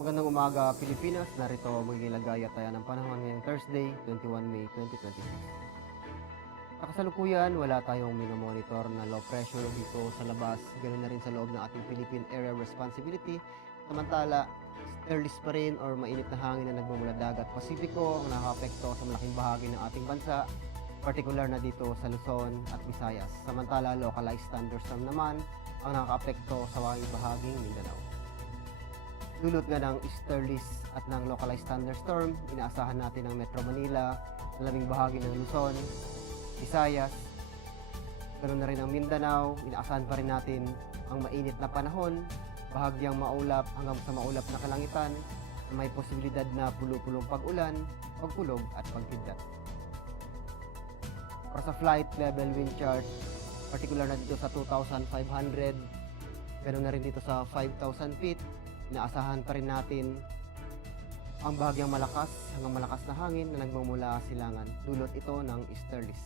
Magandang umaga, Pilipinas. Narito magiging lagay at taya ng panahon ngayong Thursday, 21 May 2026. Sa kasalukuyan, wala tayong minomonitor na low pressure dito sa labas. Ganoon na rin sa loob ng ating Philippine Area of Responsibility. Samantala, stirless pa rin or mainit na hangin na nagmumula dagat Pasipiko ang nakakapekto sa malaking bahagi ng ating bansa, partikular na dito sa Luzon at Visayas. Samantala, localized thunderstorm naman ang nakakapekto sa bahaging Mindanao. Dulot nga ng stirless at ng localized thunderstorm, inaasahan natin ang Metro Manila, ang labing bahagi ng Luzon, Visayas, ganoon na rin ang Mindanao. Inaasahan pa rin natin ang mainit na panahon, bahagyang maulap hanggang sa maulap na kalangitan, na may posibilidad na pulo-pulong pag-ulan, pagkulog at pagkidlat. Para sa flight level wind chart, partikular na dito sa 2,500, ganoon na rin dito sa 5,000 feet, inaasahan pa rin natin ang bahagyang malakas hanggang malakas na hangin na nagmumula silangan. Dulot ito ng easterlies.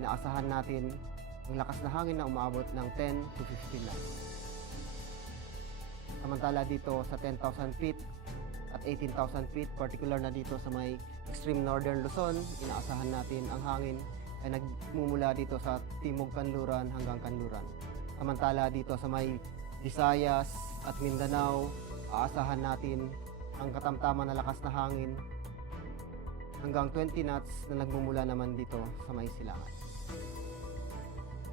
Inaasahan natin ang lakas na hangin na umaabot ng 10 to 15 knots. Samantala dito sa 10,000 feet at 18,000 feet, particular na dito sa may extreme northern Luzon, inaasahan natin ang hangin ay nagmumula dito sa timog kanluran hanggang kanluran. Samantala dito sa may Visayas at Mindanao, aasahan natin ang katamtaman na lakas na hangin hanggang 20 knots na nagmumula naman dito sa may silangan.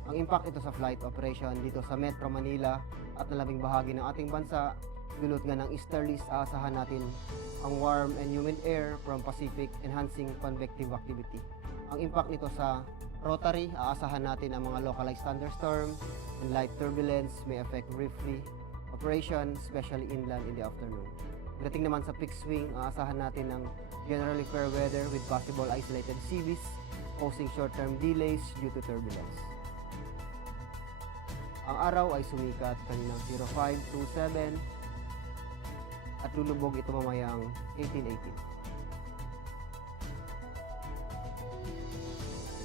Ang impact ito sa flight operation dito sa Metro Manila at na labing bahagi ng ating bansa, dulot nga ng easterlies, aasahan natin ang warm and humid air from Pacific enhancing convective activity. Ang impact nito sa rotary, aasahan natin ang mga localized thunderstorm and light turbulence may affect briefly operation, especially inland in the afternoon. Pagdating naman sa peak swing, aasahan natin ng generally fair weather with possible isolated seaweeds causing short-term delays due to turbulence. Ang araw ay sumikat kaninang 0527 at lulubog ito mamayang 1818.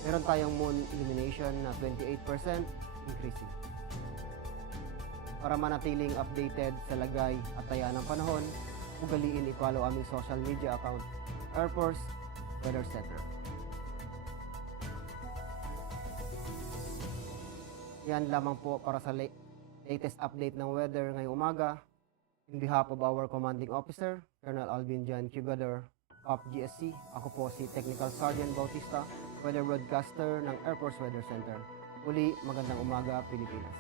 Meron tayong moon illumination na 28% increasing. Para manatiling updated sa lagay at taya ng panahon, ugaliin i-follow aming social media account, Air Force Weather Center. Yan lamang po para sa latest update ng weather ngayong umaga. In behalf of our commanding officer, Colonel Alvin John Cugador, of GSC, ako po si Technical Sergeant Bautista, weather broadcaster ng Air Force Weather Center. Uli, magandang umaga, Pilipinas.